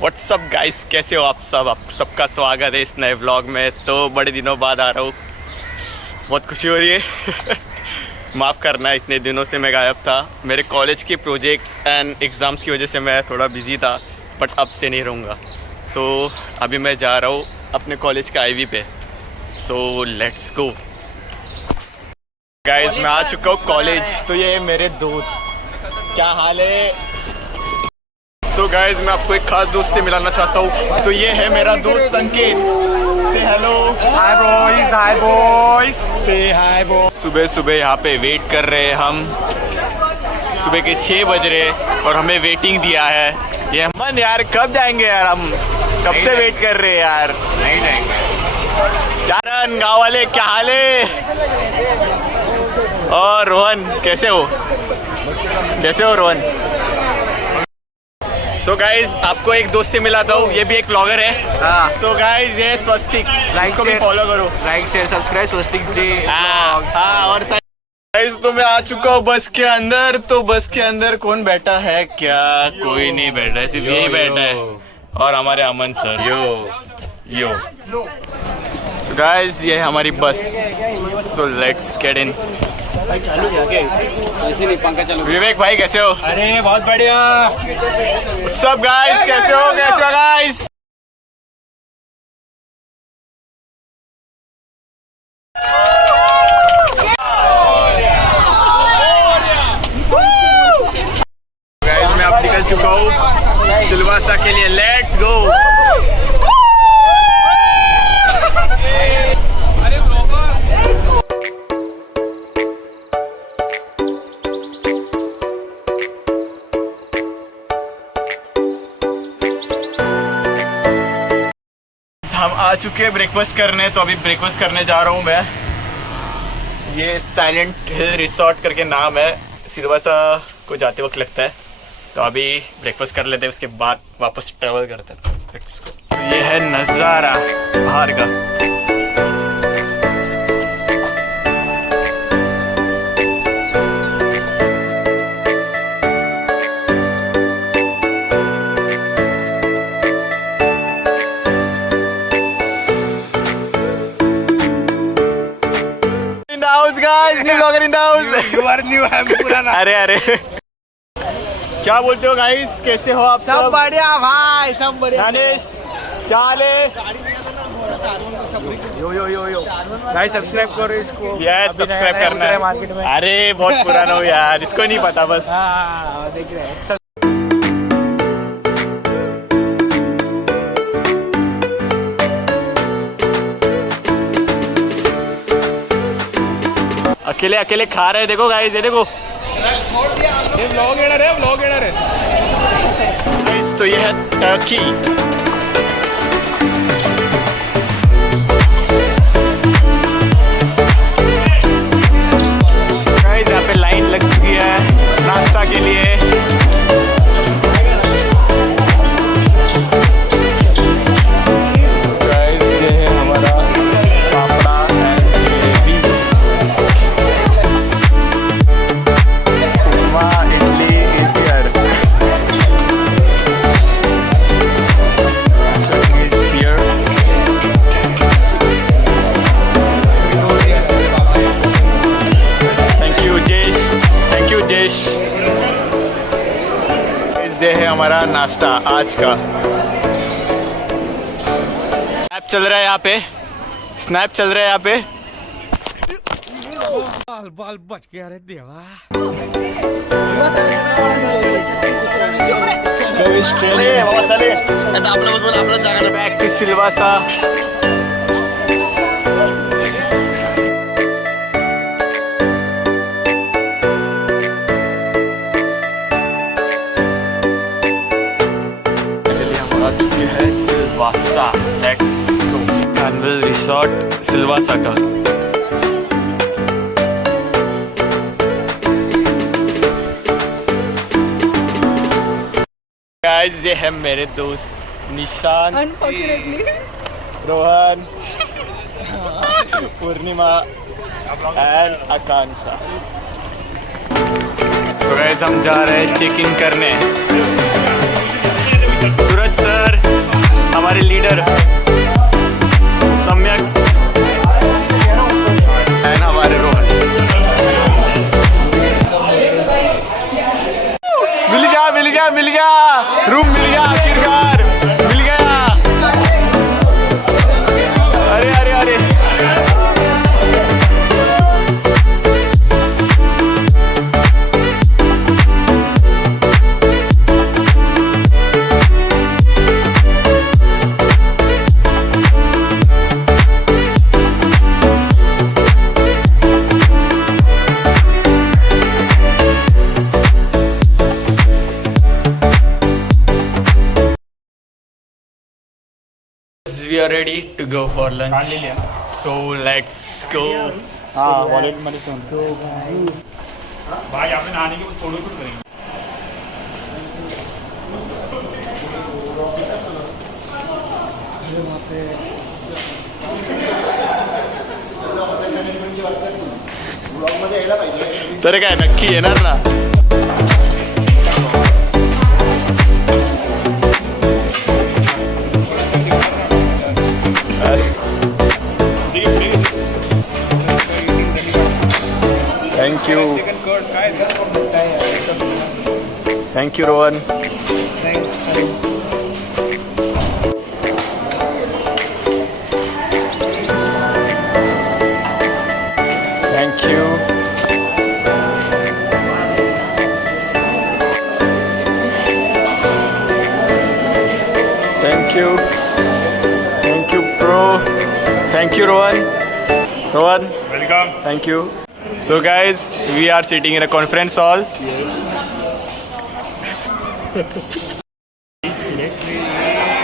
WhatsApp guys, कैसे हो आप सब? आप सबका स्वागत है इस नए व्लॉग में। तो बड़े दिनों बाद आ रहा हूँ, बहुत खुशी हो रही है। माफ़ करना, इतने दिनों से मैं गायब था। मेरे कॉलेज के प्रोजेक्ट्स एंड एग्ज़ाम्स की वजह से मैं थोड़ा बिजी था, बट अब से नहीं रहूँगा। सो अभी मैं जा रहा हूँ अपने कॉलेज का आईवी पे। सो लेट्स गो गाइस। मैं आ चुका हूँ कॉलेज। तो ये मेरे दोस्त, क्या हाल है? तो गाइस, मैं आपको एक खास दोस्त से मिलाना चाहता हूँ। तो ये है मेरा दोस्त संकेत। से हेलो। हाय बॉयज, हाय बॉय, से हाय बॉय। सुबह सुबह यहाँ पे वेट कर रहे हैं हम। सुबह के 6 बज रहे और हमें वेटिंग दिया है। ये मन यार, कब जाएंगे यार? हम कब से वेट कर रहे हैं यार। नहीं जाएंगे। क्या रन गाँव वाले, क्या हाल है? और रोहन, कैसे हो? कैसे हो रोहन? सो गाइज, आपको एक दोस्त से मिलाता हूँ, ये भी एक ब्लॉगर है। सो गाइज, ये स्वस्तिक, लाइक को भी फॉलो करो। लाइक शेयर सब्सक्राइब स्वस्तिक जी। और गाइज, तो मैं आ चुका हूँ बस के अंदर। तो बस के अंदर कौन बैठा है? क्या कोई नहीं बैठा है, सिर्फ यही बैठा है और हमारे अमन सर। यो सो गाइज, ये है हमारी बस। So let's get in. चालू क्या ऐसे नहीं, पंखा चालू। विवेक भाई, कैसे हो? अरे बहुत बढ़िया। सब गाइस, कैसे हो? कैसे हो गाइस? गाइस, मैं अब निकल चुका हूँ सिलवासा के लिए। Let's go. हम आ चुके हैं ब्रेकफास्ट करने। तो अभी ब्रेकफास्ट करने जा रहा हूँ मैं। ये साइलेंट हिल रिसोर्ट करके नाम है, सिलवासा को जाते वक्त लगता है। तो अभी ब्रेकफास्ट कर लेते हैं, उसके बाद वापस ट्रैवल करते हैं। Let's go. तो ये है नज़ारा बाहर का। अरे क्या बोलते हो गाइस? कैसे हो आप? सब बढ़िया भाई, सब बढ़िया। दानिश, क्या हाल है? यो भाई, सब्सक्राइब करो इसको। यस, सब्सक्राइब करना है मार्केट में। अरे बहुत पुराना हो यार, इसको नहीं पता बस। हाँ, देख रहे हैं। अकेले अकेले खा रहे हैं, देखो गाइस, ये देखो। ये व्लॉग एडर है। गाइस, तो ये है टर्की। गाइस, यहाँ पे लाइन लग चुकी है नाश्ता के लिए। गाइस, ये है हमारा पापड़ा and jalebi, upma, idli is here, chutney is here. Thank you Jesh, thank you Jesh. ये है हमारा नाश्ता आज का। स्नैप चल रहा है यहाँ पे, स्नैप चल रहा है यहाँ पे। बाल बच गया रे देवा। Back to Silvassa. है Silvassa. Let's go. Annual resort Silvassa का। गाइस, ये है मेरे दोस्त निशान, अनफॉर्चुनेटली रोहन, पूर्णिमा एंड आकांक्षा। तो गाइस, हम जा रहे हैं चेक इन करने। Suraj sir, manager Samyak and हमारे रोहन। मिल गया रूम मिल गया, आखिरकार मिल गया। अरे अरे अरे we are ready to go for lunch, so let's go. हाँ वॉलेट मध्ये ठेवून भाई आपण आने के फोटो शूट करेंगे। तर काय नक्की येणार ना? Thank you Rohan. Thank you. Thank you. Thank you bro. Thank you Rohan. Welcome. Thank you. So guys, we are sitting in a conference hall.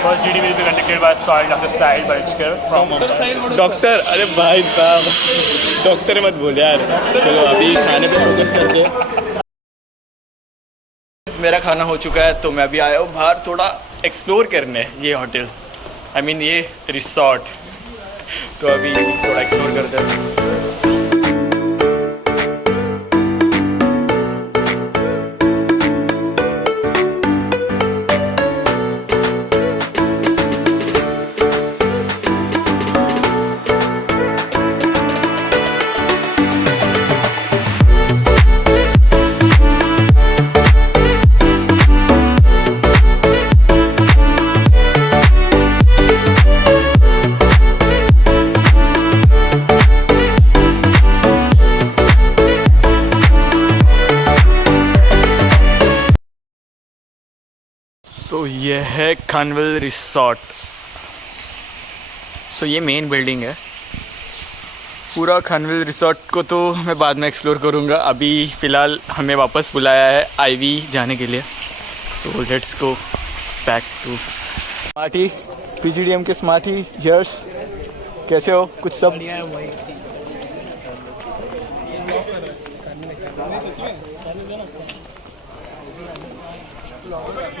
First GD will be conducted by Soil Dr. Sahil Balchkar from Mumbai. Doctor, अरे भाई साहब doctor मत बोल यार। चलो अभी खाने पे फोकस करते हैं। मेरा खाना हो चुका है तो मैं अभी आया हूँ बाहर थोड़ा एक्सप्लोर करने ये होटल, आई मीन ये रिसोर्ट। तो अभी थोड़ा एक्सप्लोर करते हैं। तो ये है खानवेल रिसोर्ट। सो ये मेन बिल्डिंग है। पूरा खानवेल रिसोर्ट को तो मैं बाद में एक्सप्लोर करूँगा। अभी फ़िलहाल हमें वापस बुलाया है आईवी जाने के लिए। So let's go back to smarty. PGDM के स्मार्टी यर्स, कैसे हो? कुछ सब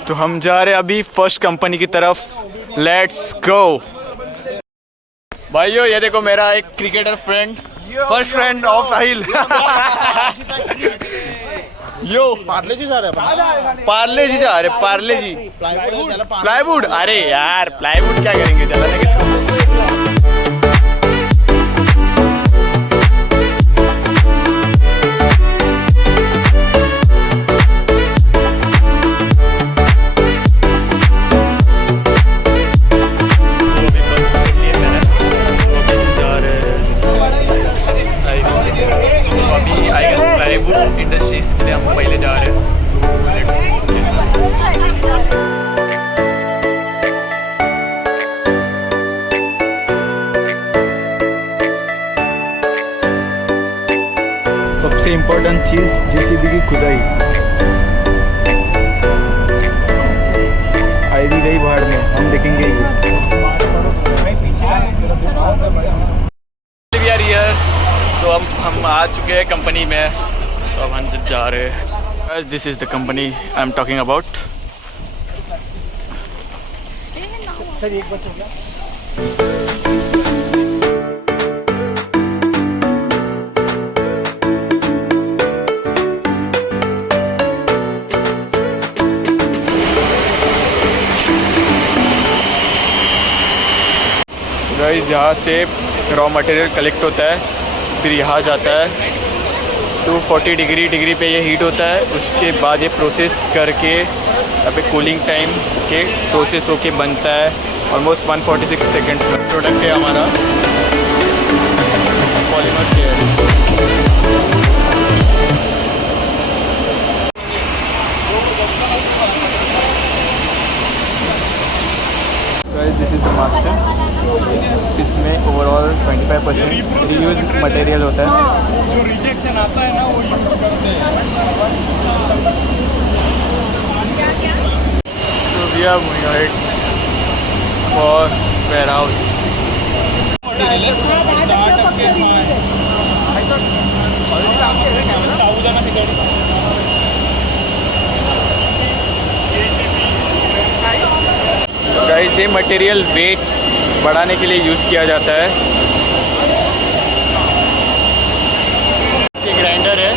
तो हम जा रहे हैं अभी फर्स्ट कंपनी की तरफ। लेट्स गो भाइयों, ये देखो मेरा एक cricketer friend, first friend of Sahil. Yo Parle G जा रहे हैं, पार्ले जी जा रहे, पार्ले जी प्लाईवुड। अरे यार प्लाईवुड क्या करेंगे, चलाने के। इंडस्ट्रीज के लिए हम पहले जा रहे हैं। सबसे इम्पोर्टेंट चीज जेसीबी की खुदाई। आईवी गई बाहर में, हम देखेंगे तो हम आ चुके हैं कंपनी में। तो अब हम जा रहे हैं। This is the company I am talking about. Guys यहाँ से रॉ मटेरियल कलेक्ट होता है, फिर यहाँ जाता है 240 डिग्री पे ये हीट होता है। उसके बाद ये प्रोसेस करके यहाँ पे कूलिंग टाइम के प्रोसेस होके बनता है ऑलमोस्ट 146 सेकेंड्स में। प्रोडक्ट है हमारा polymer chair. This is the master. इसमें ओवरऑल 25% रीयूज मटेरियल होता है। जो रिजेक्शन आता है ना वो यूज करते हैं। So we are moving ahead for warehouse. Guys ये मटेरियल वेट बढ़ाने के लिए यूज़ किया जाता है। ये ग्राइंडर है,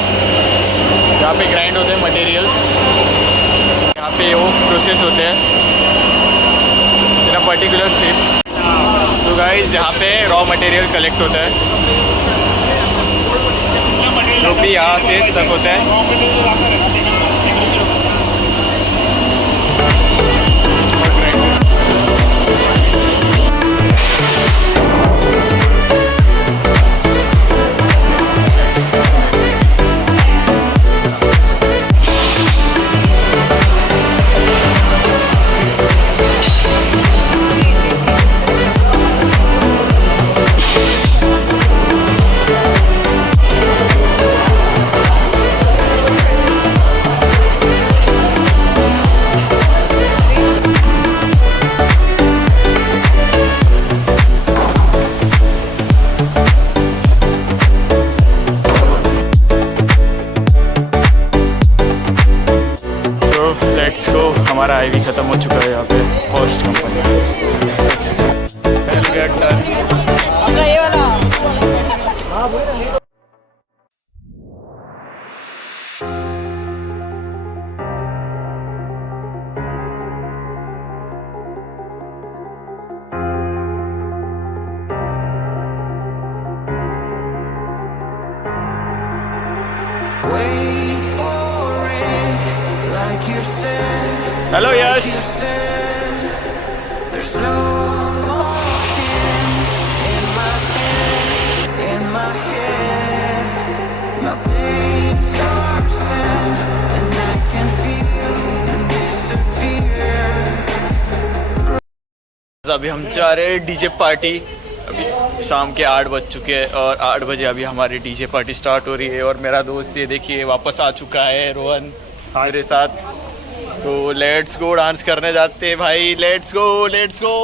यहाँ पे ग्राइंड होते हैं मटेरियल्स, यहाँ पे वो प्रोसेस होते हैं इन अ पर्टिकुलर स्टेप। तो गाइस यहाँ पे रॉ मटेरियल कलेक्ट होता है जो भी यहाँ से स्टक होता है। Let's go. हमारा आईवी ख़त्म हो चुका है यहाँ पे फर्स्ट कंपनी। हेलो यश। अभी हम जा रहे हैं डीजे पार्टी। अभी शाम के 8 बज चुके हैं और 8 बजे अभी हमारी डीजे पार्टी स्टार्ट हो रही है। और मेरा दोस्त ये देखिए वापस आ चुका है, रोहन मेरे साथ। तो लेट्स गो, डांस करने जाते हैं भाई। Let's go, let's go.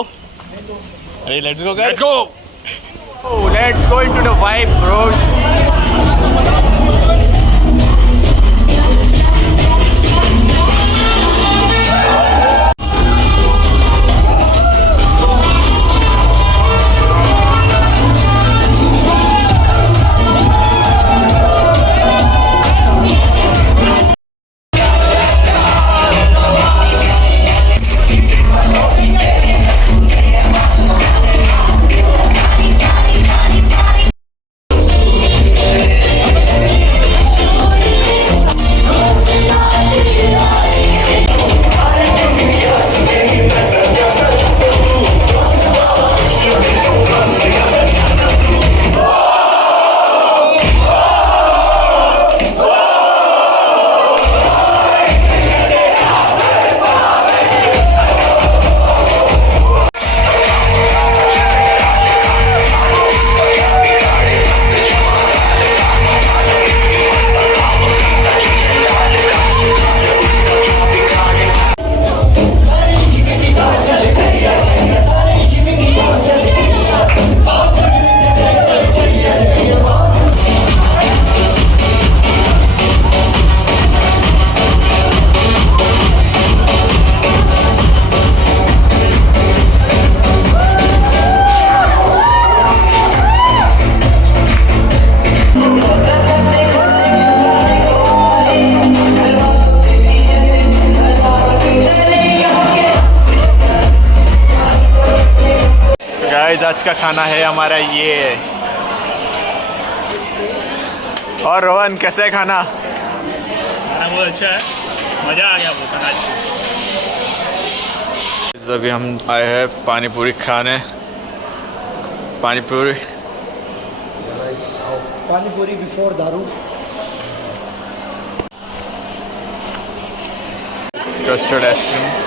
अरे लेट्स गो कर, let's go, let's go into the vibe Bros. Guys आज का खाना है हमारा ये। और रोहन कैसे है खाना? खाना बहुत अच्छा है, मज़ा आ गया वो खाना। अभी हम आए हैं पानी पूरी खाने। पानी पूरी बिफोर दारू। Custard ice cream.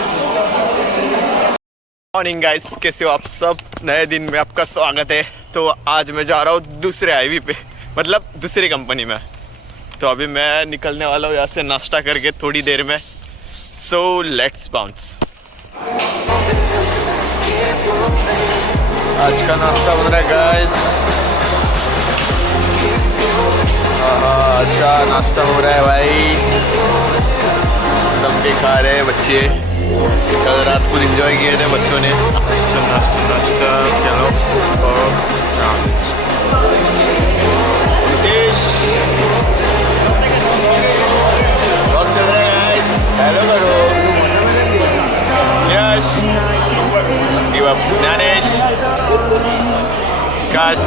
मॉर्निंग गाइस, कैसे हो आप सब? नए दिन में आपका स्वागत है। तो आज मैं जा रहा हूँ दूसरे हाईवे पे, मतलब दूसरी कंपनी में। तो अभी मैं निकलने वाला हूँ यहाँ से नाश्ता करके थोड़ी देर में। So let's bounce. आज का नाश्ता बन रहा है गाइस। अच्छा नाश्ता हो रहा है भाई, सबके खा रहे हैं बच्चे। कल रात को एंजॉय किए थे बच्चों ने। नाश्ता चलो। और हेलो करो यश, ज्ञानेश, विकास,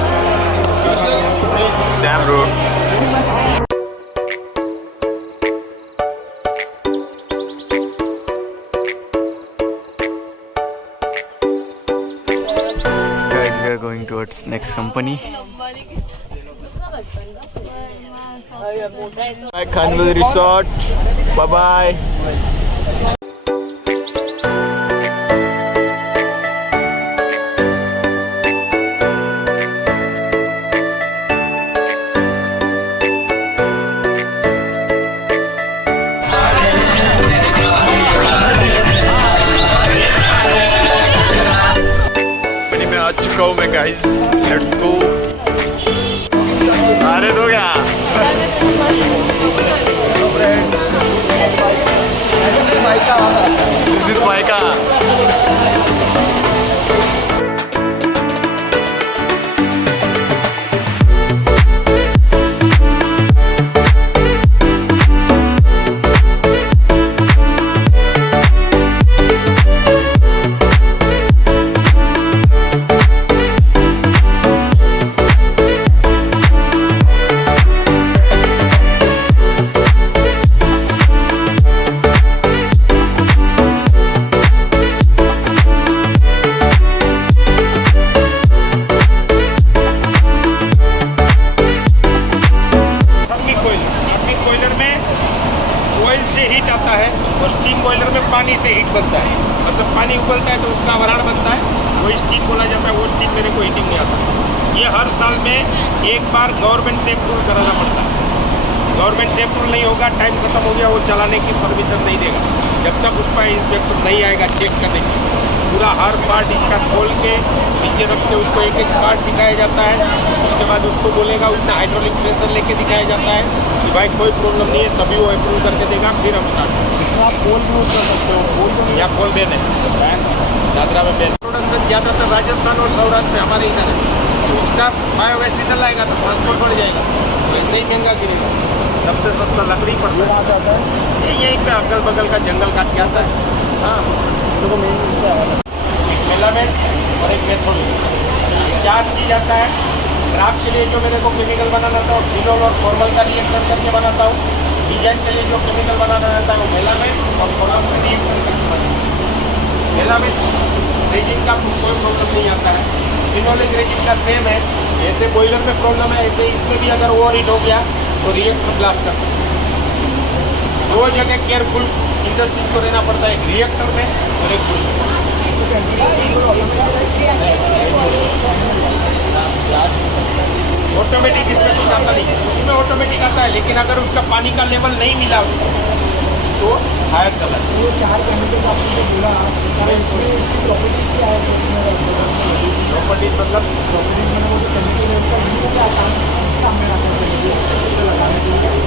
सैम रो। We are going towards next company. Bye Khanville Resort. Bye bye. चुका हूँ मैं गाइस, लेट्स गो। अरे दो क्या दिस इज माइका। पानी से हीट बनता है, मतलब पानी उबलता है तो उसका वराड़ बनता है, वो स्टीम बोला जाता है। वो स्टीम मेरे को हीटिंग नहीं आता। ये हर साल में एक बार गवर्नमेंट से अप्रूवल कराना पड़ता है। गवर्नमेंट से अप्रूवल नहीं होगा, टाइम खत्म हो गया, वो चलाने की परमिशन नहीं देगा जब तक उसका इंस्पेक्टर नहीं आएगा चेक करने की। पूरा हर पार्ट इसका खोल के नीचे रख के उसको एक एक पार्ट दिखाया जाता है। उसके बाद उसको बोलेगा, उसने हाइड्रोलिक प्रेशर लेके दिखाया जाता है कि भाई कोई प्रॉब्लम नहीं है, तभी वो अप्रूव करके देगा। फिर हम आप पोल भी यूज कर सकते हो। पोल तो या पोल देने दादरा में बेन प्रोडक्शन ज़्यादातर राजस्थान और सौराष्ट्र में हमारे इधर है। तो उसका बायोगैस इधर लाएगा तो ट्रांसपोर्ट बढ़ जाएगा, वैसे ही महंगा गिरेगा। सबसे सस्ता लकड़ी पड़ता है। यही पे अगल बगल का जंगल काट के आता है। हाँ, तो मेन फिलामेंट और एक मेथोड, चार चीज आता है। ग्राफ के लिए जो मेरे को केमिकल बनाना था वो फिनोल और फॉर्मल का रिएक्शन करके बनाता हूँ। डिजाइन के लिए जो केमिकल बनाना रहता है वो मेलामेंट और फॉर्मल का रिएक्शन करके बनाता हूँ। मेलामेंट रेजिन का कोई प्रॉब्लम नहीं आता है। फिनोल रेजिन का सेम है। जैसे बॉयलर में प्रॉब्लम है, ऐसे इसमें भी अगर ओवर हीट हो गया तो रिएक्टर ब्लास्ट कर सकते हैं। दो जगह केयरफुल इंडस्ट्री को रहना पड़ता है, एक रिएक्टर में और एक बॉयलर। ऑटोमेटिक इसमें कुछ आता नहीं है, उसमें ऑटोमेटिक आता है, लेकिन अगर उसका पानी का लेवल नहीं मिला तो हायर कलर। प्रॉपर्टीज मतलब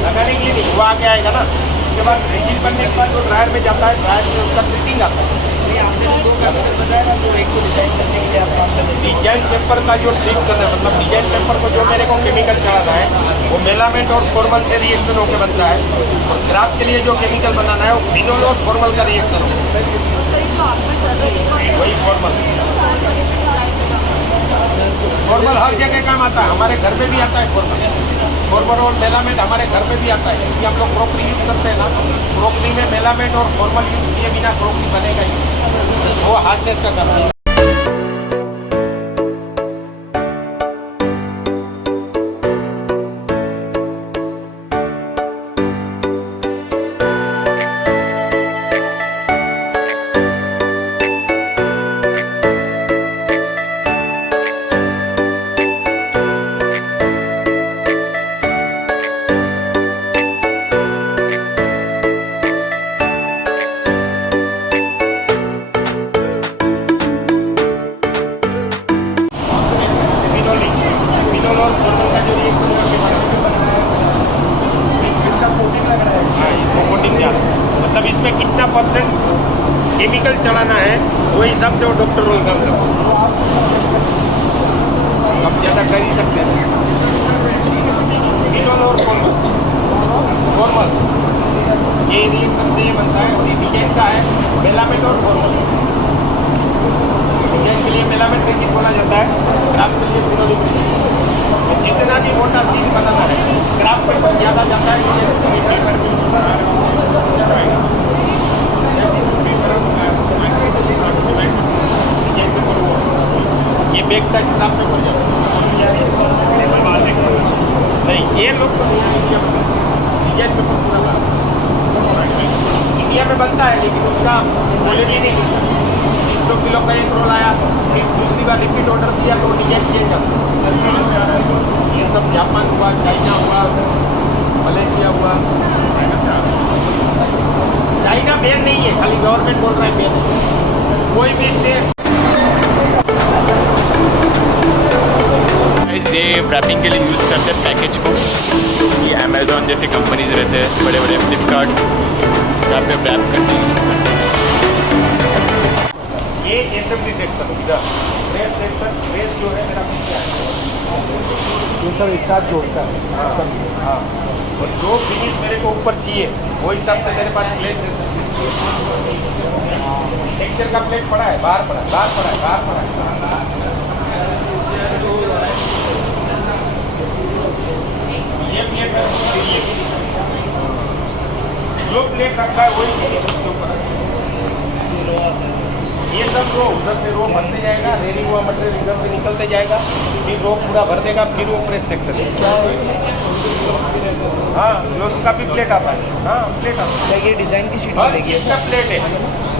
लगाने के लिए नहीं, वो आगे आएगा ना। उसके बाद रेजिन बनने के बाद वो ड्रायर में जाता है, ड्रायर में उसका ट्रीटिंग आता है। डिजाइन पेपर का जो ट्रीट करना है, मतलब डिजाइन पेपर को जो मेरे को केमिकल चढ़ाना है वो मेलामेंट और फॉर्मल से रिएक्शन होकर बनता है। और ग्राफ के लिए जो केमिकल बनाना है वो फिनोल और फॉर्मल का रिएक्शन होगा, वही फॉर्मल। हर जगह काम आता है, हमारे घर में भी आता है फॉर्मल और मेलामेट हमारे घर में भी आता है। क्योंकि हम लोग क्रोकरी यूज करते हैं ना, क्रोकरी में मेलामेट और फॉर्मल यूज किए बिना क्रोकरी बनेगा ही, वो हार्डनेस का करना है। मतलब इसमें कितना परसेंट केमिकल चलाना है वो हिसाब से वो डॉक्टर रोल काम करता है। हम ज्यादा कर ही सकते हैं। फिनोल और फॉर्मल ये रिएक्शन से ये बनता है और डिजाइन का है मेलामेट और फॉर्मल। डिजाइन के लिए मेलामेट रेजिन बोला जाता है, ग्राफ के लिए फिनोलिक। जितना भी मोटा सील बनाना है ग्राफ पर ज्यादा जाता है, ये बैक साइड ग्राफ पे पड़ जाता है। नहीं ये लोग डिजाइन पेपर पूरा इंडिया में बनता है, लेकिन उसका क्वालिटी नहीं मिलता। 300 किलो का एक रोल आया, फिर दूसरी बार रिपीट ऑर्डर दिया तो डिजाइन चेंज आता। ये सब जापान हुआ, चाइना हुआ, मलेशिया हुआ। चाइना बैन नहीं है, खाली गवर्नमेंट बोल रहा है बैन। कोई भी स्टेट ये रैपिंग के लिए यूज़ करते हैं पैकेज को। ये अमेज़ॉन जैसे कंपनीज रहते हैं बड़े बड़े, फ्लिपकार्ट, यहाँ पे रैप करती है। ये असेंबली सेक्शन इधर प्रेस सेक्शन, प्रेस जो है मेरा पीछे है, ये सब एक साथ जोड़ता है। हाँ, और जो फिनिश मेरे को ऊपर चाहिए वो हिसाब से मेरे पास प्लेट टेक्सचर का प्लेट पड़ा है, बाहर पड़ा है, बाहर पड़ा है, बाहर पड़ा है। ये प्लेट है, जो प्लेट रखा है वही फिनिश उसके ऊपर। ये सब रो उधर से रो भरते जाएगा, रेलिंग हुआ मटेरियल इधर से निकलते जाएगा, फिर रो पूरा भर देगा, फिर वो प्रेस सेक्शन है। हाँ, उसका भी प्लेट आता है। हाँ, प्लेट आता है। ये डिजाइन की शीट हर मिलेगी। चीज का प्लेट है,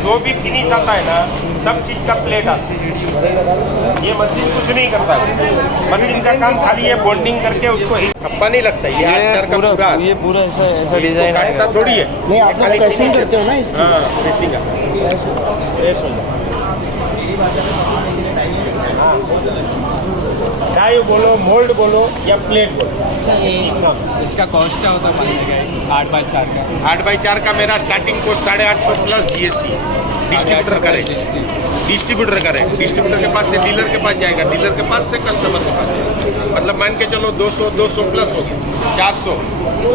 जो भी फिनिश आता है ना सब चीज का प्लेट आता है। ये मशीन कुछ नहीं करता है, मशीन का काम खाली है बॉन्डिंग करके उसको ठप्पा नहीं लगता है। ये पूरा ऐसा डिजाइन ऐसा थोड़ी है। नहीं, आप लोग प्रेसिंग करते हो ना इसकी? हाँ, प्रेसिंग प्रेस हो जाए। डाई बोलो, मोल्ड बोलो या प्लेट बोलो। इसका कॉस्ट क्या होता है? 8x4 का। 8x4 का मेरा starting cost 850 plus GST. Distributor का है, डिस्ट्रीब्यूटर का है। डिस्ट्रीब्यूटर के पास से डीलर के पास जाएगा, डीलर के पास से कस्टमर के पास जाएगा। मतलब मान के चलो 200 प्लस हो गया, 400,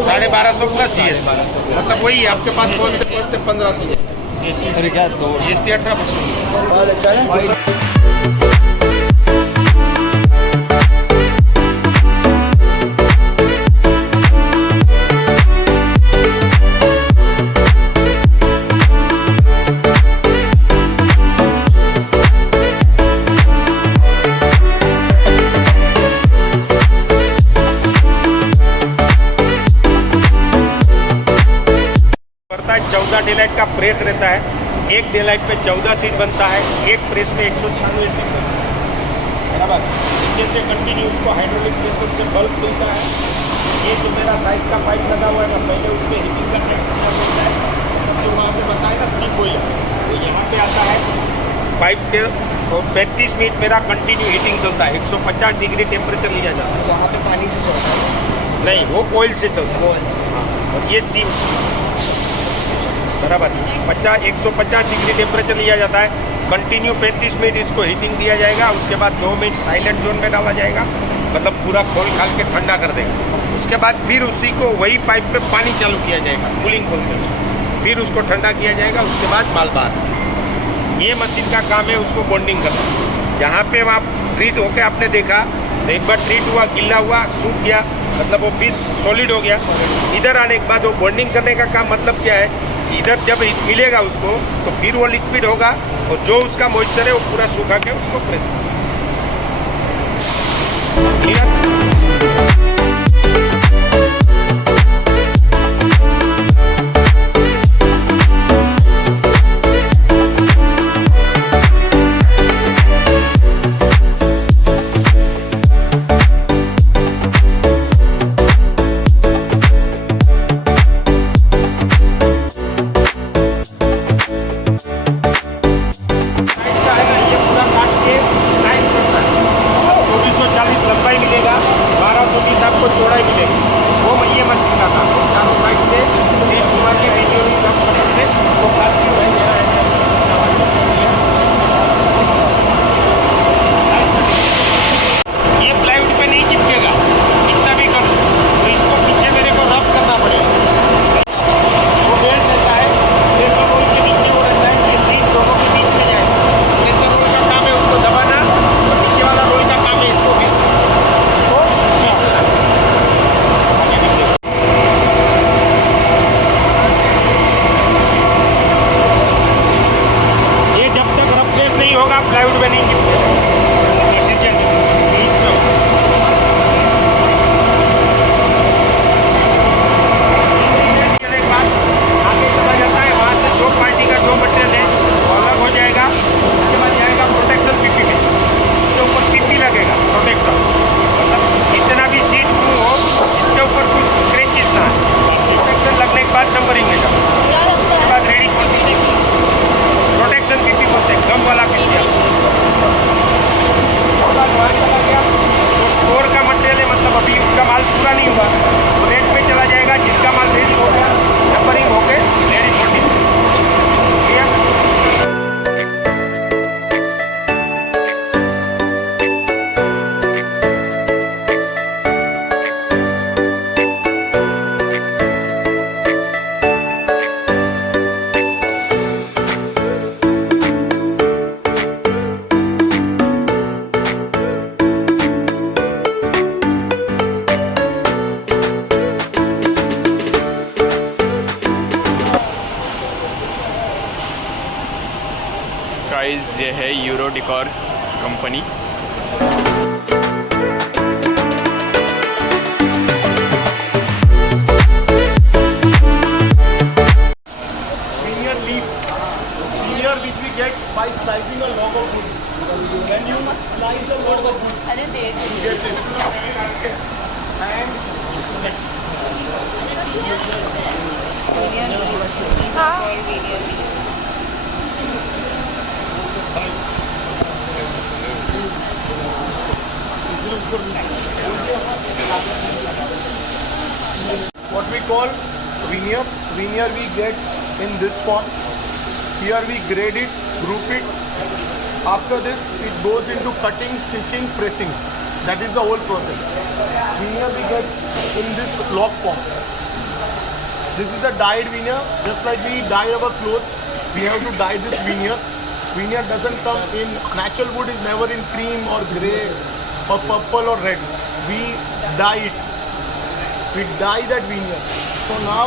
1250 प्लस जीएसटी। मतलब वही आपके पास पहुँचते पहुँचते 1500 जीएसटी 18%। पड़ता है 14 डेलाइट का प्रेस रहता है। एक डेलाइट पे 14 सीट बनता है, एक प्रेस में 196 सीट बनता है। बराबर, जैसे कंटिन्यू उसको हाइड्रोलिक प्रेशर से बल्ब मिलता है। ये जो मेरा साइज का पाइप लगा हुआ है ना, पहले उसमें हीटिंग का सेट होता है, तो वहाँ पे बताया ना स्टीम बॉयलर, तो यहाँ पे आता है पाइप के 35 मिनट मेरा कंटिन्यू हीटिंग चलता है। 150 डिग्री टेम्परेचर लिया जाता है। यहाँ पे पानी से चलता है? नहीं, वो ऑयल से चलता है। और ये स्टीम बराबर 150 डिग्री टेम्परेचर लिया जाता है। कंटिन्यू 35 मिनट इसको हीटिंग दिया जाएगा। उसके बाद 2 मिनट साइलेंट जोन में डाला जाएगा, मतलब पूरा खोल खाल के ठंडा कर देगा। उसके बाद फिर उसी को वही पाइप पे पानी चालू किया जाएगा, कूलिंग खोलते हुए, फिर उसको ठंडा किया जाएगा। उसके बाद माल बाहर। ये मशीन का काम है उसको बॉन्डिंग करना। जहाँ पे आप ट्रीट होके आपने देखा तो एक बार ट्रीट हुआ, गिल्ला हुआ, सूख गया, मतलब वो पीस सॉलिड हो गया। इधर आने के बाद वो बॉन्डिंग करने का काम मतलब क्या है, इधर जब मिलेगा उसको तो फिर वो लिक्विड होगा और जो उसका मॉइस्चर है वो पूरा सूखा के उसको प्रेस करेगा। आपको चौड़ाई मिलेगी, वो ये मशीन का था। चारों साइड से सीट घुमा के वीडियो भी सब पकड़ से वो काटती हुई ये प्लाईवुड पे नहीं चिपकेगा, कितना भी कर लो तो इसको पीछे मेरे को रफ करना पड़ेगा। वो बेल्ट रहता है, प्रेशर रोल के नीचे वो रहता है, ये सीट दोनों के बीच में जाएगा। प्रेशर रोल का काम है उसको दबाना और नीचे वाला रोल का काम है इसको घिसना। प्लाईवुड में नहीं आगे चला जाता है, वहाँ से दो क्वालिटी का जो मटेरियल है वो अलग हो जाएगा। उसके बाद जाएगा प्रोटेक्शन पीपी में, इसके ऊपर पीपी लगेगा प्रोटेक्शन, मतलब जितना भी सीट क्रू हो इसके ऊपर कुछ स्क्रैचेस ना है। प्रोटेक्शन लगने के बाद नंबरिंग है, उसके बाद रेडी प्रोटेक्शन पीपी बोलते हैं, गम वाला पीपी। स्टोर का मटेरियल है, मतलब अभी उसका माल पूरा नहीं हुआ तो रेट पे चला जाएगा। जिसका माल रेडी हो गया नंबरिंग हो गए रेडी फोल्डिंग। गाइस ये है euro decor company. Veneer leaf, veneer which we get by slicing a log of wood. When you slice a log of wood, you get this. What we call veneer. Veneer we get in this form. Here we grade it, group it. After this, it goes into cutting, stitching, pressing. That is the whole process. Veneer we get in this log form. This is a dyed veneer. Just like we dye our clothes, we have to dye this veneer. Veneer doesn't come in, natural wood is never in cream or grey or purple or red. We dye it. We dye that veneer. So now,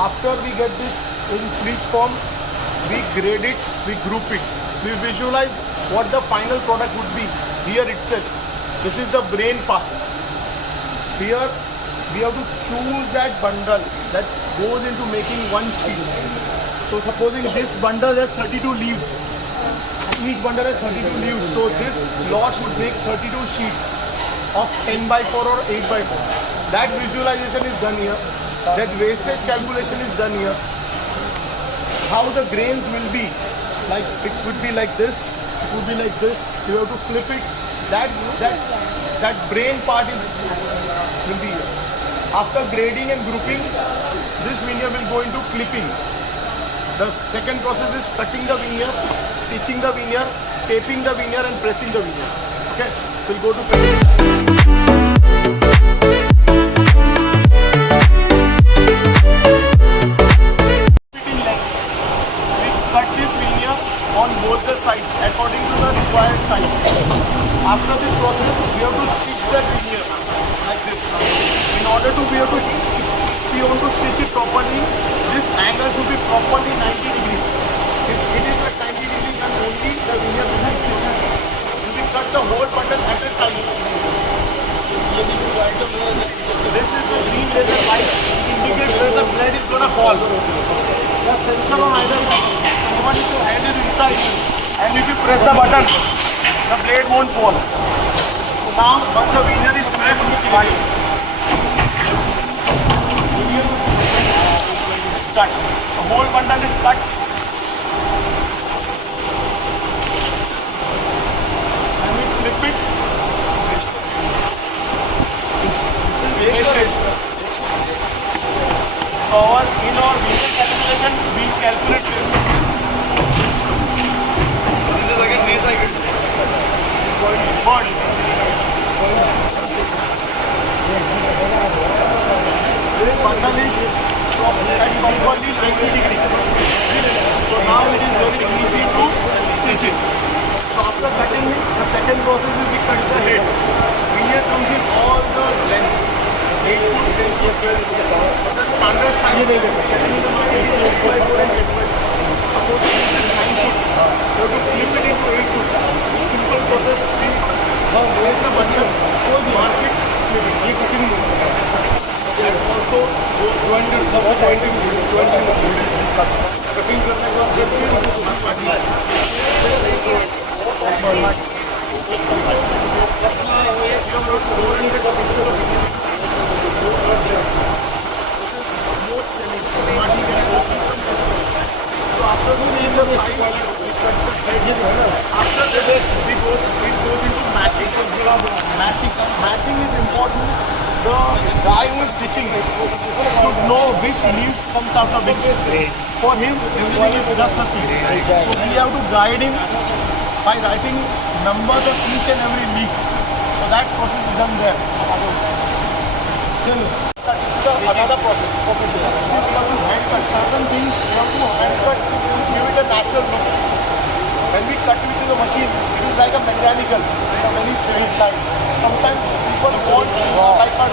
after we get this in bleach form, we grade it, we group it. We visualize what the final product would be here itself. This is the brain part. Here, we have to choose that bundle that goes into making one sheet. So supposing this bundle has 32 leaves. Each bundle has 32 leaves. So this lot would make 32 sheets of 10 by 4 or 8 by 4. That visualization is done here. That wastage calculation is done here. How the grains will be. Like it would be like this. It would be like this. You have to flip it. That brain part will be here. After grading and grouping, this veneer will go into clipping. The second process is cutting the veneer, stitching the veneer, taping the veneer and pressing the veneer. Okay, we'll go to pressing. We cut this veneer on both the sides according to the required size. After this process, we have to stitch the veneer like this. In order to be able to, if you want to stitch it properly, this angle should be properly 90 degrees. If it is at 90 degrees, then only the veneer will be stitched. You can cut the whole button at a time. This is the green laser light, indicates where the blade is going to fall. The sensor on either side, even if your hand is inside, and if you press the button, the blade won't fall. So now, once the veneer is pressed, right, it's cut. The whole button is cut. And we flip it. So our in our veneer calculation, we calculate this. This is again recycled. Bond. This bundle is at properly 90 degrees. So now it is very easy to stitch it. So after cutting it, the second process is we cut the head. Veneer comes in all the length. 8 foot, 10 foot, 12 foot. The standard size is 8 by 4 and 8 by 4. Suppose this is 9 foot. You have to flip it into 8 foot. Simple process. Raise the button, mark it, flip it. ये कुछ नहीं होगा. And also joint the pointing cutting करने के बाद after this, it goes into matching. Matching is important. The guy who is stitching should know which leaves comes after which. For him, everything is just the same. So we have to guide him by writing numbers of each and every leaf. So that process is done there. So another process. You have to hand cut certain things. You have to hand cut to give it a natural look. When we cut it with the machine, it is like a mechanical, a very straight line. Sometimes people want like a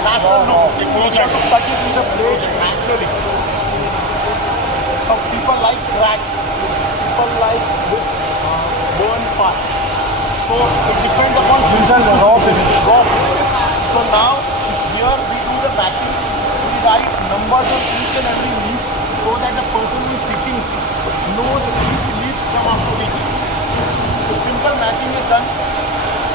natural look. You have to cut it with the blade naturally. Some people like cracks. People like this burn part. So it depends upon raw. So now here we do the matching. We write numbers of each and every leaf so that the person who is stitching knows which leaves come after which. So simple matching is done.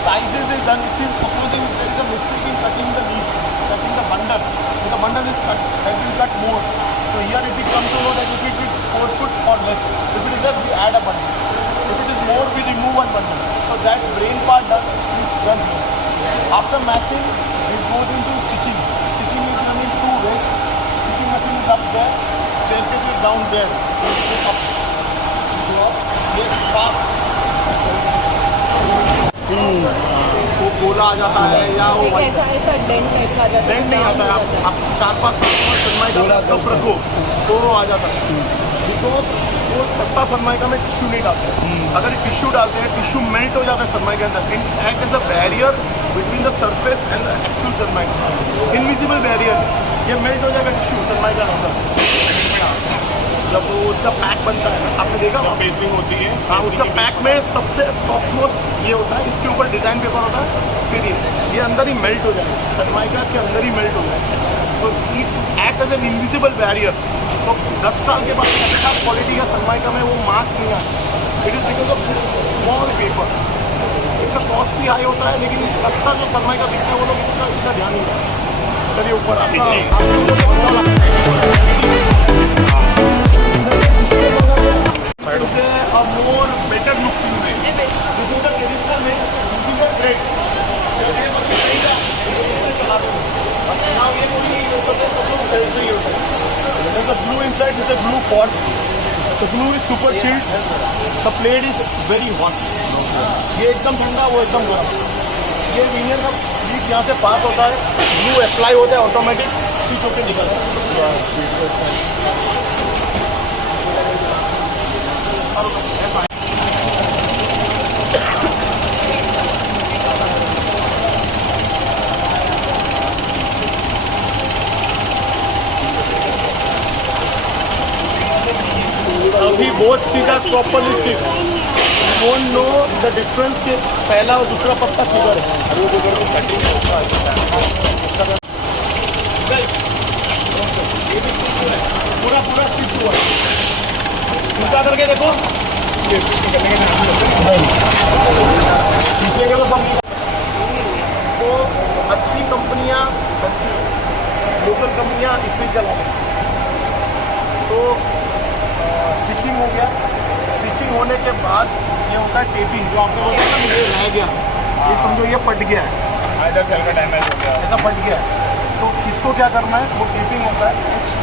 Sizes is done. Supposing there is a mistake in cutting the leaf, cutting the bundle. If the bundle is cut, then we cut more. So here it will come to know that if it is 4 foot or less. If it is less, we add a bundle. If it is more, we remove one bundle. So that brain part is done here. After matching, it goes into stitching. Stitching is done in 2 ways. Stitching machine is up there. Changes is down there. Up. Yes, stop. वो गोला आ जाता है या वो ऐसा dent type का आ जाता है. डेंट नहीं आता है. आप 4-5 सनमाइका में कप रखो तो वो आ जाता है. बिकॉज वो सस्ता सनमाइका में टिश्यू नहीं डालते हैं. अगर टिश्यू डालते हैं, टिश्यू मेल्ट हो जाता है सनमाइका के अंदर. It act as a barrier between the surface and the actual sunmica. Invisible barrier. ये मेल्ट हो जाएगा टिश्यू सनमाइका के अंदर. जब वो उसका पैक बनता है, आपने देखा पेस्टिंग होती है. हाँ, उसका पैक में सबसे टॉप मोस्ट ये होता है. इसके ऊपर डिजाइन पेपर होता है. फिर ये अंदर ही मेल्ट हो जाएगा. सनमाइका के अंदर ही मेल्ट हो जाएगा. तो it act as an invisible barrier. तो 10 साल के बाद अच्छा क्वालिटी का सनमाइका में वो मार्क्स नहीं आता. It is because of small paper. इसका कॉस्ट भी हाई होता है, लेकिन सस्ता जो सनमाइका बिकता है वो लोग इसका ध्यान नहीं देते. चलिए ऊपर a more better looking way. This is the traditional way. Using the thread. Now ये पूरी there's a glue inside. This is a glue pot. The glue is super chilled. The plate is very hot. ये एकदम ठंडा, वो एकदम गर्म. ये veneer का लीक यहाँ से पास होता है. ग्लू अप्लाई होता है ऑटोमेटिक. स्विच होकर निकलता है. properly fit. You won't know the difference कि पहला और दूसरा पत्ता किधर है. पूरा स्टिच हुआ है. उल्टा करके देखो. तो अच्छी कंपनियां बनती हैं, लोकल कंपनियां इसमें चला रही. तो स्टिचिंग हो गया. स्टिचिंग होने के बाद ये होता है टेपिंग, जो आपने बोला ना ये रह गया, ये समझो ये फट गया है, ऐसा फट गया है. तो इसको क्या करना है, वो टेपिंग होता है,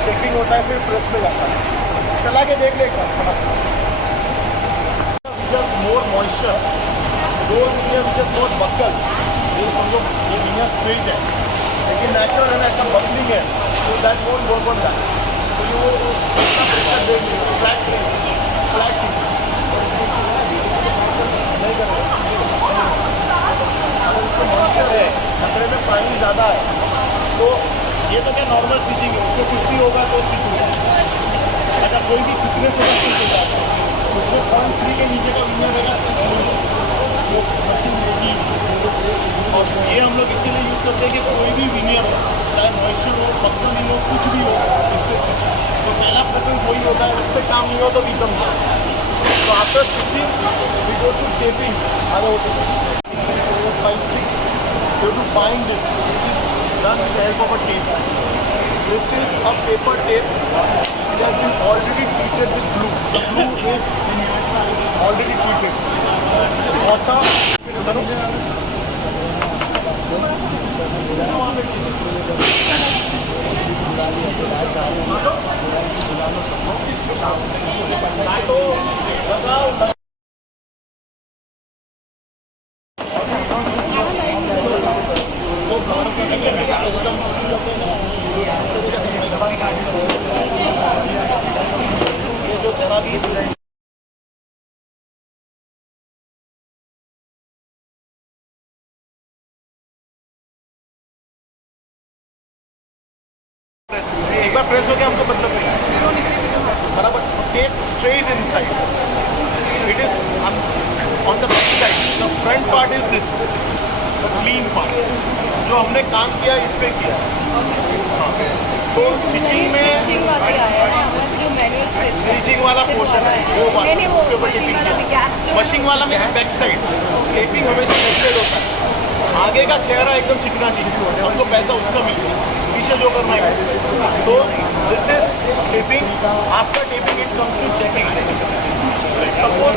शेपिंग होता है, फिर प्रेस में जाता है. चला के देख ले मोर मॉइस्चर, दो बहुत बक्कल. ये समझो ये विनियर स्ट्रेट है, लेकिन नेचुरल है ना, ऐसा बकलिंग है, तो that won't work on that. तो ये वो इतना प्रेशर देंगे, फ्लैट नहीं करेगा. अगर उसको मॉइस्चर है, कपड़े में पानी ज़्यादा है, तो ये तो क्या नॉर्मल स्टिचिंग है, उसको कुछ भी होगा तो स्टिच होगा. अगर कोई भी थिकनेस होगा स्टिच हो जाता है. उसमें 0.3 के नीचे का विनियर रहेगा वो मशीन लेगी. और ये हम लोग इसीलिए यूज़ करते हैं कि कोई भी विनियर हो, चाहे मॉइस्चर हो, बकलिंग हो, कुछ भी हो, इस पर तो पहला प्रेफरेंस वही होता है. उस पर काम नहीं हो तो वीकम हो. तो after stitching we go to taping. आगे होते 5-6 you have to bind this. It is done with the help of a tape. This is a paper tape. It has been already treated with glue. The glue is already treated. Water. एक बार press हो गया हमको मतलब नहीं बराबर. Tape esterase inside. It is on the back side. The front part is this, the clean part. जो हमने काम किया इस पे किया. तो स्टिचिंग में स्टिचिंग वाला पोर्शन है वो उसके ऊपर टेपिंग किया. मशीन वाला में बैक साइड टेपिंग हमेशा एक्सटेंड होता है. आगे का चेहरा एकदम चिकना चाहिए, हमको पैसा उसका मिल गया. पीछे जो करना है तो this is taping. After taping it comes to checking. Suppose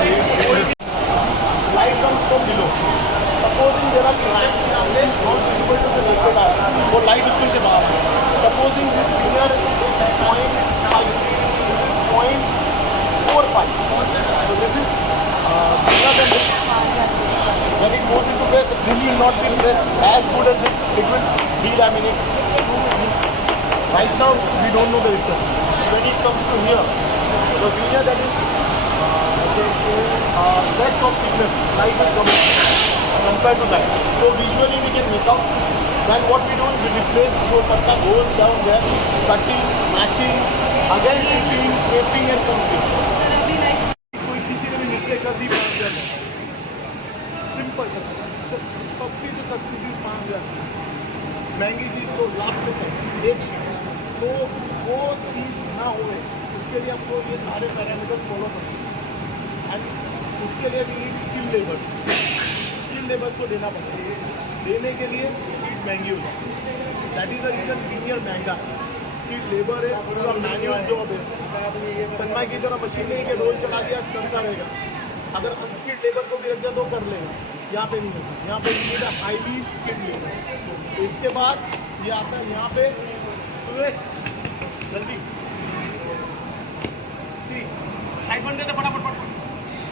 light comes from below. Supposing जरा लाइट सामने not visible to the naked eye, वो लाइट उसमें से बाहर है. Supposing this here is 0.5, this is 0.45. So this is bigger than this. When it goes into press, this will not be pressed as good as this. It will delaminate. Right now, we don't know the difference. When it comes to here, the veneer that is less of thickness, light will come compared to that. So visually we can make out. Then what we do is we replace the patta goes down there, cutting, matching, again stitching, taping and completing. कोई किसी ने भी mistake कर दी 5,000. Simple, सस्ती से सस्ती चीज़ 5,000, महंगी चीज़ तो लाख तक है एक चीज़. तो वो चीज़ ना हो उसके लिए आपको ये सारे पैरामीटर्स फॉलो करना है. एंड उसके लिए भी स्किल लेबर्स को देना पड़ता है. देने के लिए चीज़ महंगी हो जाती है. That is the reason veneer महंगा. स्किल लेबर है, पूरा मैनुअल जॉब है. सनमाई की तरह मशीन नहीं कि रोल चला दिया करता रहेगा. अगर अनस्किल्ड लेबर को भी रख दिया तो कर लेगा. यहाँ पे नहीं होता. यहाँ पे हाईली स्किल्ड लेबर. तो इसके बाद ये आता है यहाँ पे सुरेश जल्दी लाइट बंद करते फटाफट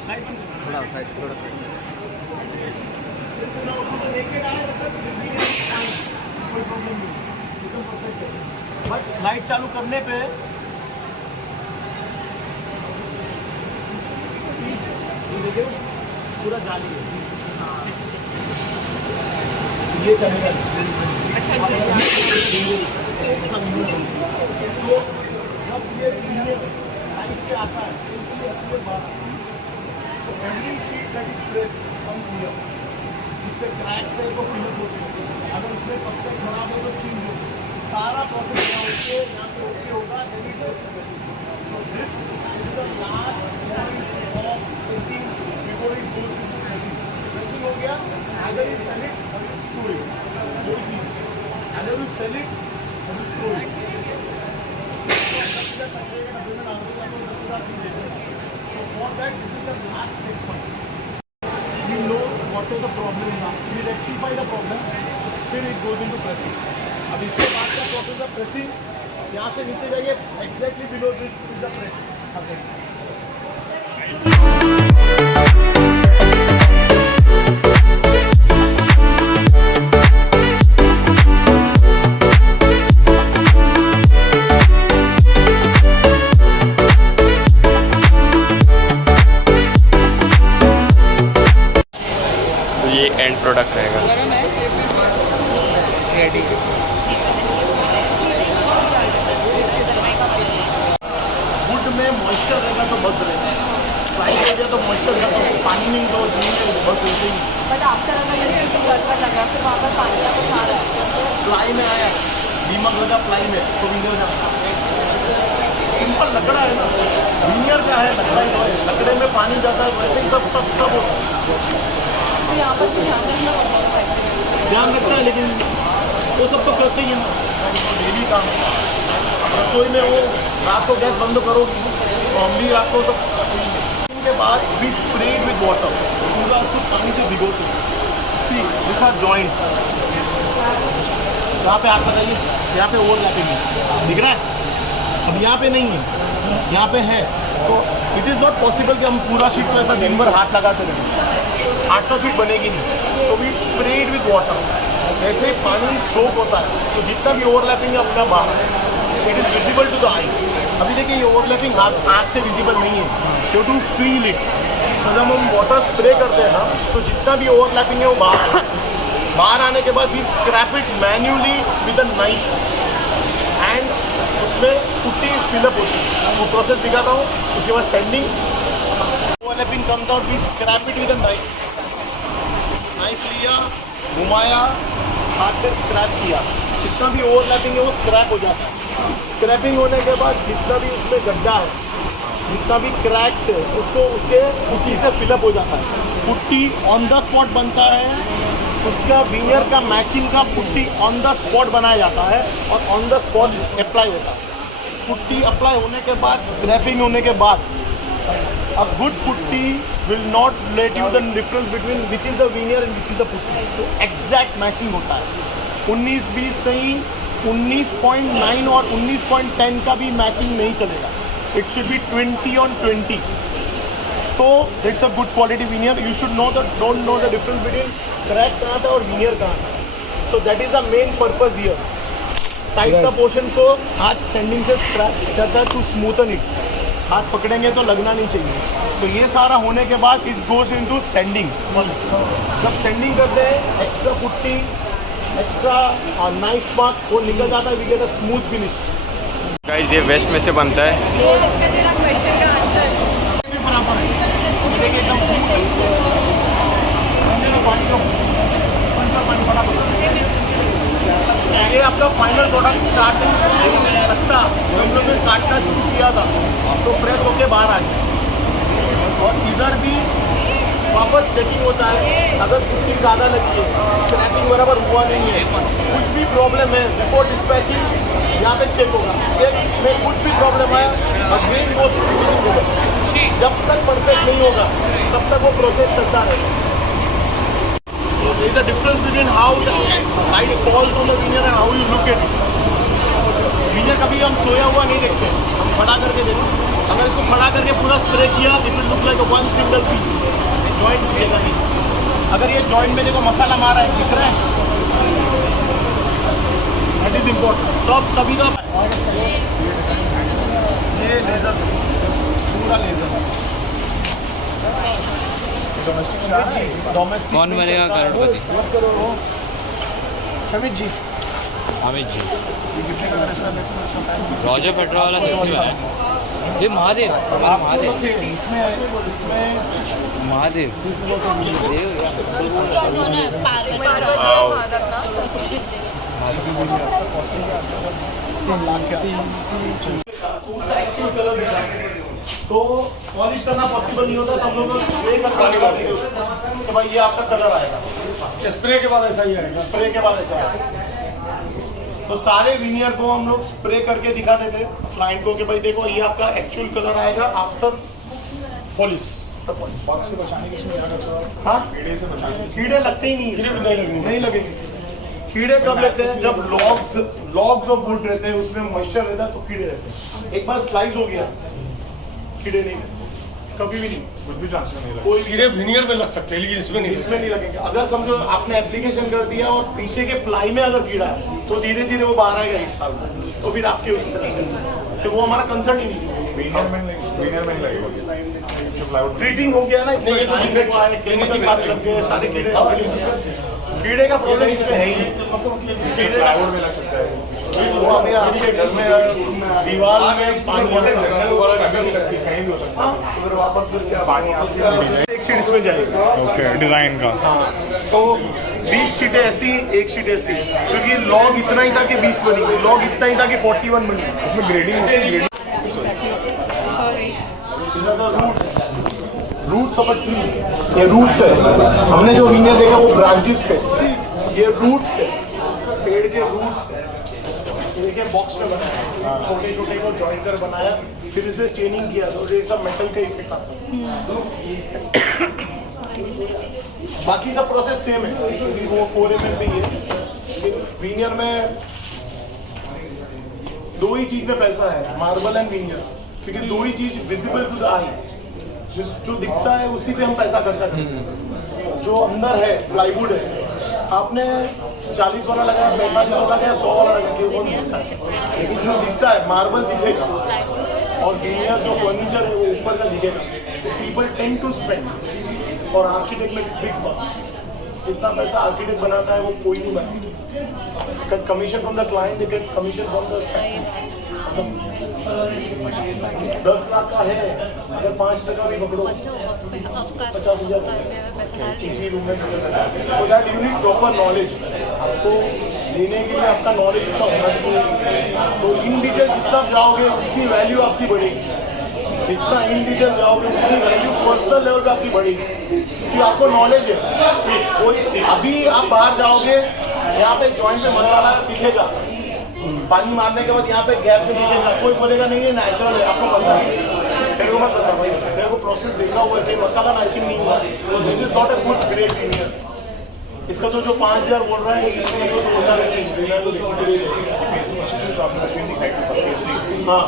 लाइट बंद थोड़ा साइड कोई प्रॉब्लम नहीं. बट लाइट चालू करने पे पूरा जाली है. ये चलेगा. अच्छा जब ये लाइट के आता है इसलिए बात every sheet that is pressed comes here. इसके क्रैक्स है तो फिलअप होते हैं, अगर इसमें पत्ते खराब है तो चेंज होते हैं, सारा प्रोसेस यहाँ होके यहाँ से ओके होगा. So this is the last point of setting before it goes into pressing. Pressing हो गया, either you sell it or you throw it. दो चीज, either you sell it or you throw it. So for that, this is the last checkpoint. We know what is the problem now. We rectify the problem. फिर it goes into pressing. अब इसके बाद का process है pressing. यहाँ से नीचे जाइए, exactly below this is the press. तो ये एंड प्रोडक्ट रहेगा. रेडी वुड में मॉइस्चर रहेगा तो बच रहेगा. फ्राई हो गया तो मॉइस्चर का तो पानी नहीं तो जमीन में बच होते ही. बट आफ्टर अगर जैसे वर्कर लगा फिर वापस पानी का कुछ आ रहा है. फ्लाई में आया, दीमक लगा फ्लाई में तो विंगर जाता. सिंपल लकड़ा है ना, विंगर क्या है, लकड़ा ही तो है. लकड़े में पानी जाता है वैसे ही सब होता है. तो यहाँ पर ध्यान रखना पड़ता है. ध्यान रखता है लेकिन वो सब तो करते ही है ना, डेली काम. रसोई में वो रात को गैस बंद करोगी तो हम भी रात को सब के बाद वी स्प्रेड विद वाटर, पूरा उसको पानी से भिगोते हैं. See this are joints. यहाँ पे हाथ लगाइए, यहाँ पे ओवरलैपिंग है, दिख रहा है. अब यहाँ पे नहीं है, यहाँ पे है. तो इट इज़ नॉट पॉसिबल कि हम पूरा शीट को ऐसा दिन भर हाथ लगाते रहें. 800 शीट बनेगी नहीं. तो वी स्प्रेड विद वाटर. ऐसे पानी सोक होता है तो जितना भी ओवरलैपिंग है अपना बाहर, it is visible to the eye. अभी देखिए ये ओवरलैपिंग हाथ से विजिबल नहीं है, यू टू फील इट. तो जब हम वाटर स्प्रे करते हैं ना तो जितना भी ओवरलैपिंग है वो बाहर आने के बाद we scrape it manually with a knife and उसमें पुट्टी फिलअप होती है. वो प्रोसेस दिखाता हूँ. उसके बाद sanding, overlapping comes out, we scrape it with a knife. Knife लिया, घुमाया, हाथ से स्क्रैप किया, जितना भी ओवरलैपिंग है वो स्क्रैप हो जाता है. स्क्रैपिंग होने के बाद जितना भी उसमें गड्ढा है, जितना भी क्रैक्स है, उसको उसके पुट्टी से फिलअप हो जाता है. पुट्टी ऑन द स्पॉट बनता है, उसका विनियर का मैचिंग का पुट्टी ऑन द स्पॉट बनाया जाता है और ऑन द स्पॉट अप्लाई होता है. पुट्टी अप्लाई होने के बाद, स्क्रैपिंग होने के बाद, a good putty will not let you the difference between which is the veneer and which is the putty. तो exact matching होता है. 19-20 नहीं, 19.9 और 19.10 का भी मैचिंग नहीं चलेगा. It should be 20 on 20. तो it's a good quality veneer. You should don't know the difference between crack कहाँ था और veneer कहाँ था. So that is the main purpose here. Side का पोर्शन को हाथ सेंडिंग से स्क्रैप करता है टू स्मूथन इट. हाथ पकड़ेंगे तो लगना नहीं चाहिए. तो ये सारा होने के बाद इट गोज इनटू सेंडिंग. जब सेंडिंग करते हैं extra putty, extra knife marks वो निकल जाता है. We get a smooth finish. Guys ये वेस्ट में से बनता है. तेरा क्वेश्चन का आंसर बराबर है. देखिए एकदम स्मूथ है. पानी का बराबर. ये आपका फाइनल प्रोडक्ट स्टार्टिंग लगता हम लोग ने काटना शुरू किया था तो प्रेस होके बाहर आ गया. और इधर भी वापस चेकिंग होता है. अगर पुट्टी ज़्यादा लगी है, स्क्रैपिंग बराबर हुआ नहीं है, कुछ भी प्रॉब्लम है, बिफोर डिस्पैचिंग यहाँ पे चेक होगा. चेक में कुछ भी प्रॉब्लम आया अगेन वो फिनिशिंग होगा. जब तक परफेक्ट नहीं होगा तब तक वो प्रोसेस चलता रहेगा. So there is a difference between how the light falls on the veneer and how you look at it. Veneer कभी हम सोया हुआ नहीं देखते, हम खड़ा करके देखते. अगर इसको खड़ा करके पूरा स्प्रे किया it will look like one single piece. Joint दिखेगा नहीं. अगर ये जॉइंट में देखो मसाला मारा है, दिख रहा है, दैट इज इम्पोर्टेंट. तो अब तभी तो ये लेजर से पूरा laser domestic. Kaun Banega Crorepati? Shamit ji. Amit ji. Roger Federer वाला सेक्सी है. ये महादेव महादेव इसमें महादेव तो पॉलिश करना पॉसिबल नहीं होता, तो हम लोग स्प्रे कर पानी डालते हैं तो भाई ये आपका कलर आएगा। स्प्रे के बाद ऐसा ही आएगा। स्प्रे के बाद ऐसा आएगा। तो सारे विनियर को हम लोग स्प्रे करके दिखा देते क्लाइंट को कि भाई देखो ये आपका एक्चुअल कलर आएगा आफ्टर पॉलिश। बॉक्स से बचाने के लिए क्या करता है? हाँ, कीड़े से बचाने। कीड़े लगते ही नहीं लगेंगे। कीड़े कब लगते हैं? जब लॉग्स ऑफ वुड रहते हैं, उसमें मॉइस्चर रहता है तो कीड़े रहते हैं। एक बार स्लाइस हो गया, कीड़े नहीं लगते, कभी भी नहीं, कुछ भी चांस नहीं लगता। कोई कीड़े विनियर में लग सकते हैं लेकिन इसमें नहीं लगेंगे। अगर समझो आपने एप्लीकेशन कर दिया और पीछे के प्लाई में अगर कीड़ा है तो धीरे धीरे वो बाहर आएगा 1 साल में, तो फिर आपके उस तरह से तो वो हमारा कंसर्न ही नहीं। ट्रीटिंग हो गया ना, इसमें केमिकल खाद लग गए, सारे कीड़े का प्रॉब्लम इसमें है ही नहीं। में लग सकता है वो हमें आपके घर में दीवार में पानी कहीं भी हो सकता है। फिर वापस एक शीट इसमें जाएगी। ओके, डिजाइन का। हाँ, तो 20 शीटें ऐसी, 1 शीट ऐसी, क्योंकि लॉग इतना ही था कि 20 बनी, लॉग इतना ही था कि 41 बनी। उसमें grading sorry roots of a tree, ये रूट्स है। हमने जो विनियर देखा वो ब्रांचेस थे, ये रूट्स है, पेड़ के रूट्स है। देखिए बॉक्स में बनाया, छोटे छोटे को जॉइन कर बनाया, फिर इसमें स्टेनिंग किया, तो ये सब मेटल का इफेक्ट आता है। बाकी सब प्रोसेस सेम है, वो 4 mm पे ये विनियर में 2 ही चीज में पैसा है, मार्बल एंड विनियर, क्योंकि 2 ही चीज विजिबल टू द आई, जो दिखता है उसी पे हम पैसा खर्चा करते हैं। जो अंदर है प्लाईवुड है, आपने 40 वाला लगाया, 45 वाला लगाया, 100 वाला लगाया, लेकिन जो दिखता है मार्बल दिखेगा और विनियर जो फर्नीचर है वो ऊपर का दिखेगा। पीपल टेंड टू स्पेंड, और आर्किटेक्ट में बिग बॉस, जितना पैसा आर्किटेक्ट बनाता है वो कोई नहीं बनाता। Commission from the client, they get commission from the 10 lakh का है, अगर 5% भी पकड़ो 50,000 इसी रूम में। तो that you need proper knowledge. आपको देने के लिए आपका नॉलेज इतना होना चाहिए। तो इन डिटेल जितना जाओगे उतनी वैल्यू आपकी बढ़ेगी, जितना इन डिटेल जाओगे उतनी वैल्यू पर्सनल लेवल पे आपकी बढ़ेगी, क्योंकि आपको नॉलेज है। कोई अभी आप बाहर जाओगे, यहाँ पे जॉइंट पे मसाला दिखेगा, पानी मारने के बाद यहाँ पे गैप में दिखेगा, कोई बोलेगा नहीं नेचुरल है, आपको पता है, मेरे को मत पता भाई, मेरे को प्रोसेस देखा हुआ है, मसाला मैचिंग नहीं हुआ, तो this is not a good great veneer. इसका तो जो 5,000 बोल रहा है, इसमें तो 2,000 देना तो हाँ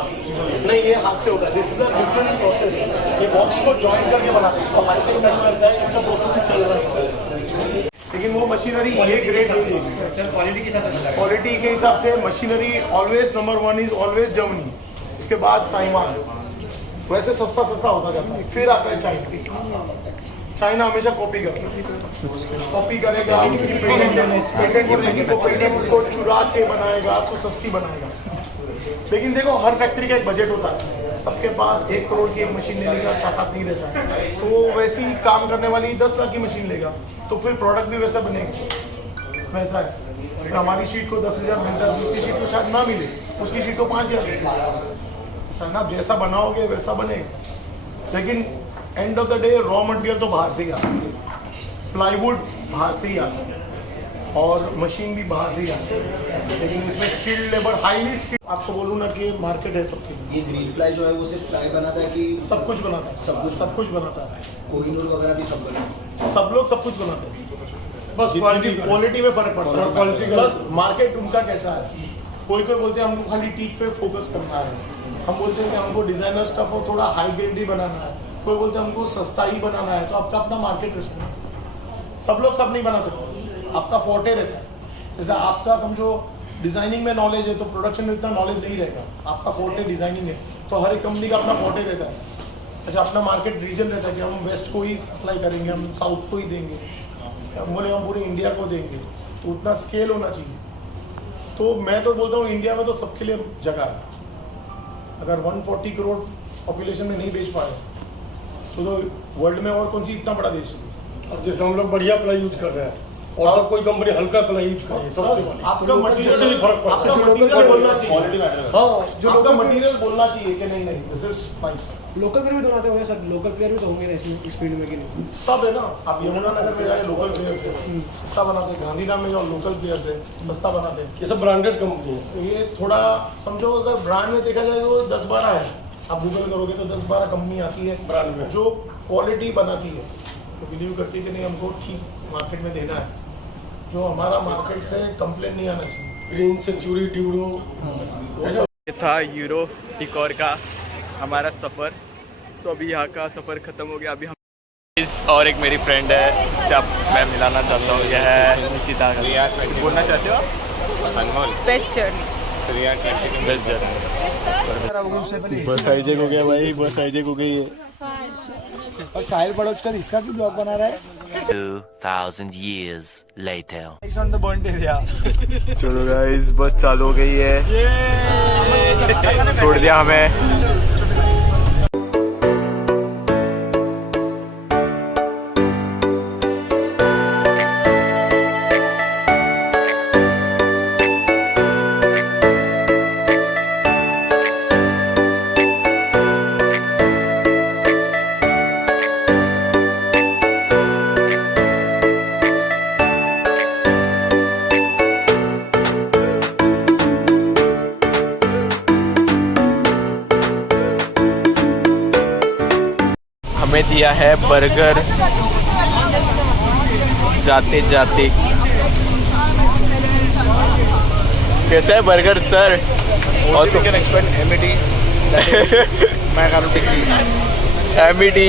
नहीं, ये हाथ से होता है। This is a different process. ये बॉक्स को ज्वाइन करके बनाते हैं, इसको हाथ से कट करता है, इसका प्रोसेस भी चल रहा है, लेकिन वो मशीनरी ये ग्रेड नहीं देगी। क्वालिटी के हिसाब से machinery always number 1 is always Germany, इसके बाद ताइवान, वैसे सस्ता होता जाता है, फिर आता है चाइना। चाइना हमेशा कॉपी करेगा, उसकी पेटेंट को चुरा के बनाएगा, आपको सस्ती बनाएगा। लेकिन देखो हर फैक्ट्री का एक बजट होता है, सबके पास 1 करोड़ की एक मशीन लेने का ताकत नहीं रहता है, तो वो वैसी ही काम करने वाली 10 लाख की मशीन लेगा, तो फिर प्रोडक्ट भी वैसा बनेगा। वैसा है, तो हमारी शीट को 10,000 मिलता है, उसकी शीट को शायद ना मिले, उसकी शीट को 5,000 ना, जैसा बनाओगे वैसा बनेगा। लेकिन end of the day raw material तो बाहर से ही आता है, प्लाईवुड बाहर से ही आता है और मशीन भी बाहर से ही आती है, लेकिन इसमें स्किल्ड लेबर, हाईली स्किल्ड। आपको बोलूँ ना कि मार्केट है सबकी। ये ग्रीन प्लाई जो है वो सिर्फ प्लाई बनाता है कि सब कुछ बनाता है, सब कुछ बनाता है, कोहिनूर वगैरह भी सब बनाता है? सब लोग सब कुछ बनाते हैं, बस क्वालिटी में फर्क पड़ता है, क्वालिटी प्लस मार्केट उनका कैसा है। कोई बोलते हैं हमको खाली टीक पे फोकस करना है, हम बोलते हैं कि हमको डिजाइनर स्टफ हो थोड़ा हाई ग्रेड ही बनाना है, कोई बोलते हैं हमको सस्ता ही बनाना है, तो आपका अपना मार्केट रहता है। सब लोग सब नहीं बना सकते, आपका फोर्टे रहता है। जैसे आपका समझो डिजाइनिंग में नॉलेज है तो प्रोडक्शन में इतना नॉलेज नहीं रहेगा, आपका फोर्टे डिजाइनिंग है, तो हर एक कंपनी का अपना फोर्टे रहता है। अच्छा, अपना मार्केट रीजन रहता है कि हम वेस्ट को ही सप्लाई करेंगे, हम साउथ को ही देंगे, हम बोले हम पूरे इंडिया को देंगे, तो उतना स्केल होना चाहिए। तो मैं तो बोलता हूँ इंडिया में तो सबके लिए जगह है, अगर 140 करोड़ पॉपुलेशन में नहीं बेच पाए तो वर्ल्ड में और कौन सी इतना बड़ा देश है। अब जैसे हम लोग बढ़िया प्लाई यूज कर रहे हैं और सब कोई कंपनी हल्का प्लाई यूज कर रही है, सस्ते वाली। आपका मटेरियल फर्क पड़ता आपका है। मटेरियल बोलना चाहिए। हाँ, जो आपका मटेरियल बोलना चाहिए कि नहीं नहीं this is nice. Local player भी तो आते होंगे सर, लोकल प्लेयर भी तो होंगे ना इसमें, इस फील्ड में कि नहीं? सब है ना। आप यमुनानगर में जाए लोकल प्लेयर से सस्ता बनाते हैं, गांधीधाम में जाओ लोकल प्लेयर से सस्ता बनाते हैं। ये सब ब्रांडेड कंपनी है। ये थोड़ा समझो, अगर ब्रांड में देखा जाए तो 10-12 है। आप गूगल करोगे तो 10-12 कंपनी आती है ब्रांड में जो क्वालिटी बनाती है, तो बिलीव करती है कि नहीं हमको ठीक मार्केट में देना है, जो हमारा मार्केट से कंप्लेन नहीं आना चाहिए। Green Century Duro. ये था यूरो डिकोर का हमारा सफ़र। सो अभी यहाँ का सफ़र ख़त्म हो गया। अभी हम और एक मेरी फ्रेंड है, इससे आप मैं मिलाना चाहता हूँ। यह है निशिता। कुछ बोलना चाहते हो आप? अनमोल बेस्ट जर्नी। Best journey. बस हाईजेक हो गया भाई, बस हाईजेक हो गई है। और साहिल बड़ोचकर इसका भी ब्लॉग बना रहा है 2000 years later. On the burn area. चलो गाइस, बस चालू हो गई है। छोड़ दिया हमें। हमें दिया है बर्गर जाते जाते। कैसा है बर्गर सर? और कैन एक्सपेक्ट एमईडी। मैं काम एमईडी।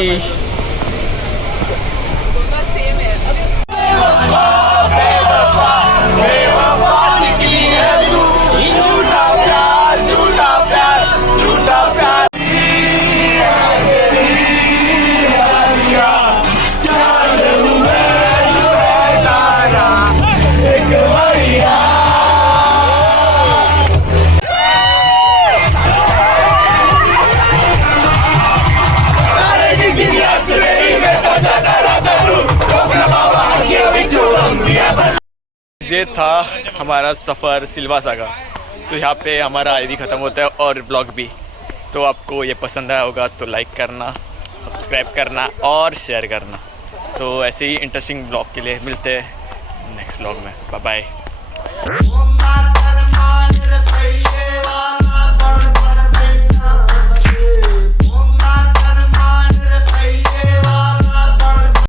झूठा प्यार, झूठा प्यार, झूठा प्यार। ये था हमारा सफ़र सिलवासा का। तो यहाँ पे हमारा आईडी ख़त्म होता है और ब्लॉग भी। तो आपको ये पसंद आया होगा तो लाइक करना, सब्सक्राइब करना और शेयर करना। तो ऐसे ही इंटरेस्टिंग ब्लॉग के लिए मिलते हैं नेक्स्ट ब्लॉग में। Bye bye.